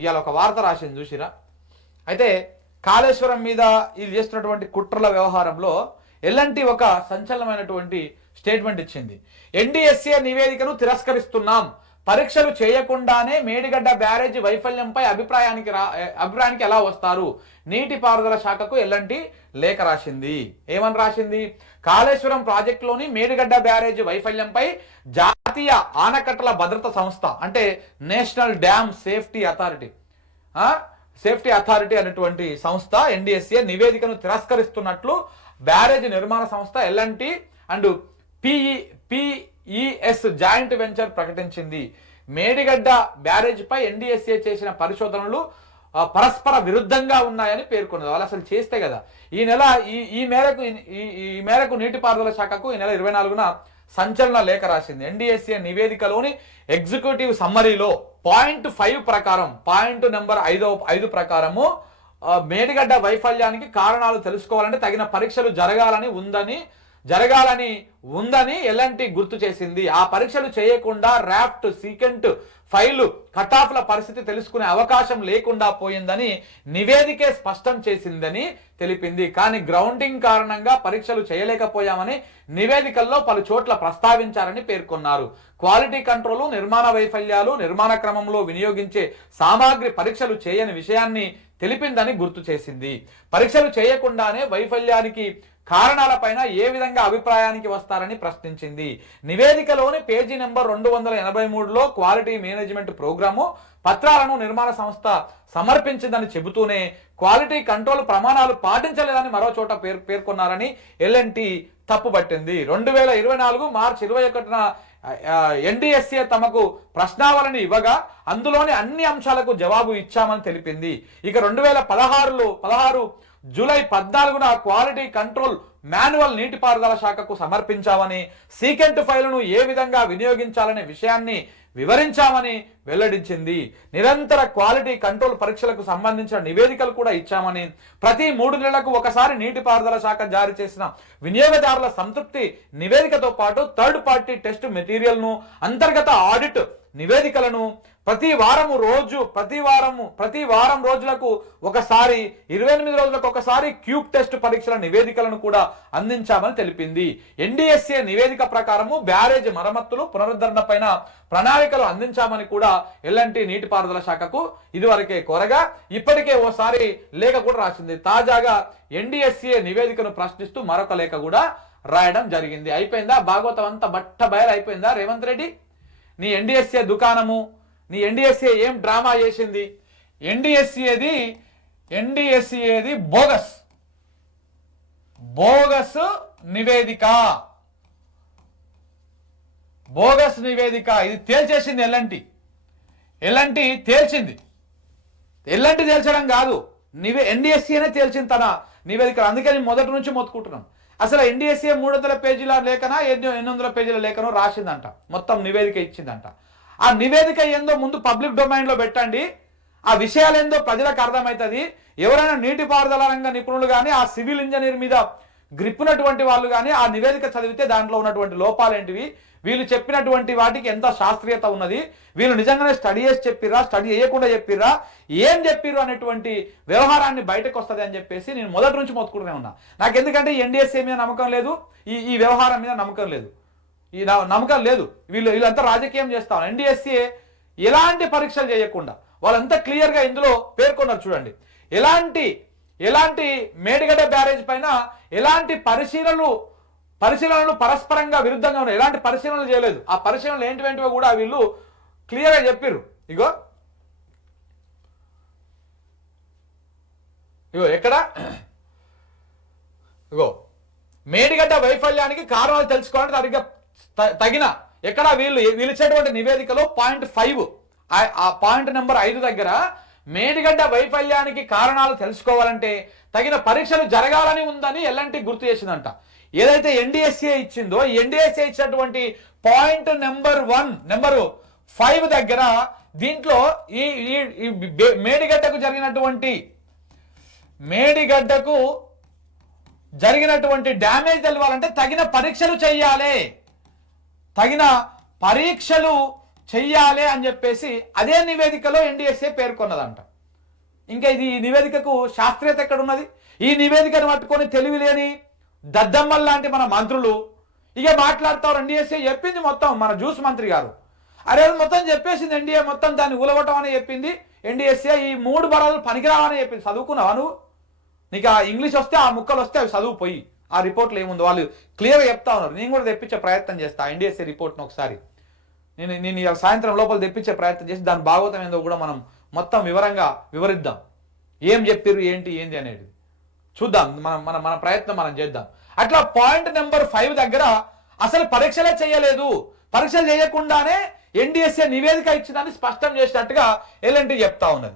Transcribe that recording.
ఇవాళ ఒక వార్త రాసింది చూసిరా. అయితే కాళేశ్వరం మీద ఇది చేస్తున్నటువంటి కుట్రల వ్యవహారంలో ఎల్ఎన్టీ ఒక సంచలనమైనటువంటి స్టేట్మెంట్ ఇచ్చింది. ఎన్డీఎస్ఏ నివేదికను తిరస్కరిస్తున్నాం, పరీక్షలు చేయకుండానే మేడిగడ్డ బ్యారేజీ వైఫల్యంపై అభిప్రాయానికి ఎలా వస్తారు? నీటిపారుదల శాఖకు ఎల్ఎన్టీ లేఖ రాసింది. ఏమని రాసింది? కాళేశ్వరం ప్రాజెక్టులోని మేడిగడ్డ బ్యారేజీ వైఫల్యంపై జాతీయ ఆనకట్టల భద్రత సంస్థ అంటే నేషనల్ డ్యామ్ సేఫ్టీ అథారిటీ అనేటువంటి సంస్థ ఎన్డీఎస్ఏ నివేదికను తిరస్కరిస్తున్నట్లు బ్యారేజీ నిర్మాణ సంస్థ L&T and PES joint venture ప్రకటించింది. మేడిగడ్డ బ్యారేజీపై ఎన్డీఎస్ఏ చేసిన పరిశోధనలు పరస్పర విరుద్ధంగా ఉన్నాయని పేర్కొన్నది. వాళ్ళు అసలు చేస్తే కదా ఈ మేరకు నీటిపారుదల శాఖకు ఈ నెల 24న సంచలన లేఖ రాసింది. ఎన్డీఎస్ఏ నివేదికలోని ఎగ్జిక్యూటివ్ సమ్మరీలో పాయింట్ 5 ప్రకారం, పాయింట్ నెంబర్ 5 ప్రకారము మేడిగడ్డ వైఫల్యానికి కారణాలు తెలుసుకోవాలంటే తగిన పరీక్షలు జరగాలని ఉందని ఎల్ఎన్టీ గుర్తు చేసింది. ఆ పరీక్షలు చేయకుండా రాఫ్ట్ సీకెంట్ ఫైలు కటాఫ్ల పరిస్థితి తెలుసుకునే అవకాశం లేకుండా పోయిందని నివేదికే స్పష్టం చేసిందని తెలిపింది. కానీ గ్రౌండింగ్ కారణంగా పరీక్షలు చేయలేకపోయామని నివేదికల్లో పలు చోట్ల ప్రస్తావించారని పేర్కొన్నారు. క్వాలిటీ కంట్రోల్, నిర్మాణ వైఫల్యాలు, నిర్మాణ క్రమంలో వినియోగించే సామాగ్రి పరీక్షలు చేయని విషయాన్ని తెలిపిందని గుర్తు చేసింది. పరీక్షలు చేయకుండానే వైఫల్యానికి కారణాలపైన ఏ విధంగా అభిప్రాయానికి వస్తారని ప్రశ్నించింది. నివేదికలోని పేజీ నెంబర్ 283లో క్వాలిటీ మేనేజ్మెంట్ ప్రోగ్రాము పత్రాలను నిర్మాణ సంస్థ సమర్పించిందని చెబుతూనే క్వాలిటీ కంట్రోల్ ప్రమాణాలు పాటించలేదని మరో చోట పేర్కొన్నారని ఎల్ఎన్టీ తప్పుపట్టింది. 2024 మార్చి 21న ఎన్డీఎస్ఏ తమకు ప్రశ్నావళిని ఇవ్వగా అందులోని అన్ని అంశాలకు జవాబు ఇచ్చామని తెలిపింది. ఇక 2016 జూలై 14న క్వాలిటీ కంట్రోల్ మాన్యువల్ నీటిపారుదల శాఖకు సమర్పించామని, సీకెంట్ ఫైలును ఏ విధంగా వినియోగించాలనే విషయాన్ని వివరించామని వెల్లడించింది. నిరంతర క్వాలిటీ కంట్రోల్ పరీక్షలకు సంబంధించిన నివేదికలు కూడా ఇచ్చామని, ప్రతి 3 నెలలకు ఒకసారి నీటిపారుదల శాఖ జారీ చేసిన వినియోగదారుల సంతృప్తి నివేదికతో పాటు థర్డ్ పార్టీ టెస్ట్ మెటీరియల్ను, అంతర్గత ఆడిట్ నివేదికలను ప్రతి వారం రోజులకు ఒకసారి, 28 రోజులకు ఒకసారి క్యూబ్ టెస్ట్ పరీక్షల నివేదికలను కూడా అందించామని తెలిపింది. ఎన్డీఎస్ఏ నివేదిక ప్రకారము బ్యారేజ్ మరమ్మతులు, పునరుద్ధరణ పైన ప్రణాళికలు అందించామని కూడా ఎల్ఎన్టీ నీటిపారుదల శాఖకు ఇదివరకే కోరగా ఇప్పటికే ఓసారి లేఖ కూడా రాసింది. తాజాగా ఎన్డీఎస్ఏ నివేదికను ప్రశ్నిస్తూ మరొక లేఖ కూడా రాయడం జరిగింది. అయిపోయిందా భాగవతం అంతా బట్ట బయలు అయిపోయిందా రేవంత్ రెడ్డి? నీ ఎన్డీఎస్ఏ దుకాణము, నీ ఎన్డీఎస్ఏ ఏం డ్రామా చేసింది? ఎన్డీఎస్ఏది బోగస్ నివేదిక. ఇది తేల్చేసింది ఎల్ఎన్టీ తేల్చింది. ఎల్ఎన్టీ తేల్చడం కాదు, ఎన్డీఎస్ఏనే తేల్చింది తన నివేదిక. అందుకని మొదటి నుంచి మొత్తుకుంటున్నాం. అసలు ఎన్డీఎస్ఏ 300 పేజీల లేఖనా 800 పేజీల లేఖను రాసిందంట, మొత్తం నివేదిక ఇచ్చిందంట. ఆ నివేదిక ఏందో ముందు పబ్లిక్ డొమైన్లో పెట్టండి, ఆ విషయాలు ఏందో ప్రజలకు అర్థమవుతుంది. ఎవరైనా నీటిపారుదల రంగ నిపుణులు కానీ, ఆ సివిల్ ఇంజనీర్ మీద గ్రిప్పునటువంటి వాళ్ళు కానీ ఆ నివేదిక చదివితే దాంట్లో ఉన్నటువంటి లోపాలేంటివి, వీళ్ళు చెప్పినటువంటి వాటికి ఎంత శాస్త్రీయత ఉన్నది, వీళ్ళు నిజంగానే స్టడీ చేసి చెప్పిర్రా, స్టడీ చేయకుండా చెప్పిర్రా, ఏం చెప్పిర్రు అనేటువంటి వ్యవహారాన్ని బయటకు వస్తుంది అని చెప్పేసి నేను మొదటి నుంచి మొత్తుకుంటూనే ఉన్నా. నాకు ఎందుకంటే ఎన్డీఎస్ఏ మీద నమ్మకం లేదు, ఈ వ్యవహారం మీద నమ్మకం లేదు. వీళ్ళంతా రాజకీయం చేస్తాం. ఎన్డీఎస్ఏ ఎలాంటి పరీక్షలు చేయకుండా వాళ్ళంతా క్లియర్గా ఇందులో పేర్కొన్నారు. చూడండి, ఎలాంటి మేడిగడ్డ బ్యారేజ్ పైన ఎలాంటి పరిశీలనలు పరస్పరంగా విరుద్ధంగా ఉన్నాయి, ఎలాంటి పరిశీలనలు చేయలేదు. ఆ పరిశీలనలు ఏంటివేంటివో కూడా వీళ్ళు క్లియర్గా చెప్పిర్రు. ఇగో ఎక్కడ మేడిగడ్డ వైఫల్యానికి కారణాలు తెలుసుకోవాలంటే తగిన ఎక్కడ వీళ్ళు ఇచ్చేటువంటి నివేదికలో పాయింట్ 5, ఆ పాయింట్ నెంబర్ 5 దగ్గర మేడిగడ్డ వైఫల్యానికి కారణాలు తెలుసుకోవాలంటే తగిన పరీక్షలు జరగాలని ఉందని ఎల్ఎన్టీ గుర్తు చేసిందంట. ఏదైతే ఎన్డీఎస్ఏ ఇచ్చిందో ఎన్డీఎస్ఏ ఇచ్చినటువంటి పాయింట్ నెంబర్ 5 దగ్గర దీంట్లో ఈ మేడిగడ్డకు జరిగినటువంటి డ్యామేజ్ తెలవాలంటే తగిన పరీక్షలు చేయాలి. తగిన పరీక్షలు చెయ్యాలి అని చెప్పేసి అదే నివేదికలో ఎన్డీఎస్ఏ పేర్కొన్నదంట. ఇంకా ఇది ఈ నివేదికకు శాస్త్రీయత ఎక్కడ ఉన్నది? ఈ నివేదికను పట్టుకొని తెలివి లేని దద్దమ్మల్ లాంటి మన మంత్రులు ఇక మాట్లాడతారు. ఎన్డీఎస్ఏ చెప్పింది మొత్తం, మన జ్యూస్ మంత్రి గారు అరే మొత్తం చెప్పేసింది. ఎన్డీఏ మొత్తం దాన్ని ఊలగొట్టం అని చెప్పింది. ఎన్డీఎస్ఏ ఈ 3 బరాలు పనికిరావని చెప్పింది. చదువుకున్నావా నువ్వు? నీకు ఆ ఇంగ్లీష్ వస్తే, ఆ ముక్కలు వస్తే అవి చదువు పోయి. ఆ రిపోర్ట్లో ఏముందో వాళ్ళు క్లియర్గా చెప్తా ఉన్నారు. నేను కూడా తెప్పించే ప్రయత్నం చేస్తా ఎన్డీఎస్ఏ రిపోర్ట్ను ఒకసారి. నేను ఇవాళ సాయంత్రం లోపల తెప్పించే ప్రయత్నం చేసి దాని భాగవతం ఏందో కూడా మనం మొత్తం వివరంగా వివరిద్దాం. ఏం చెప్పిర్రు, ఏంటి అనేది చూద్దాం. మన ప్రయత్నం మనం చేద్దాం. అట్లా పాయింట్ నెంబర్ 5 దగ్గర అసలు పరీక్షలే చేయలేదు, పరీక్షలు చేయకుండానే ఎన్డీఎస్ఏ నివేదిక ఇచ్చిందని స్పష్టం చేసినట్టుగా ఎల్ఎన్టీ చెప్తా ఉన్నది.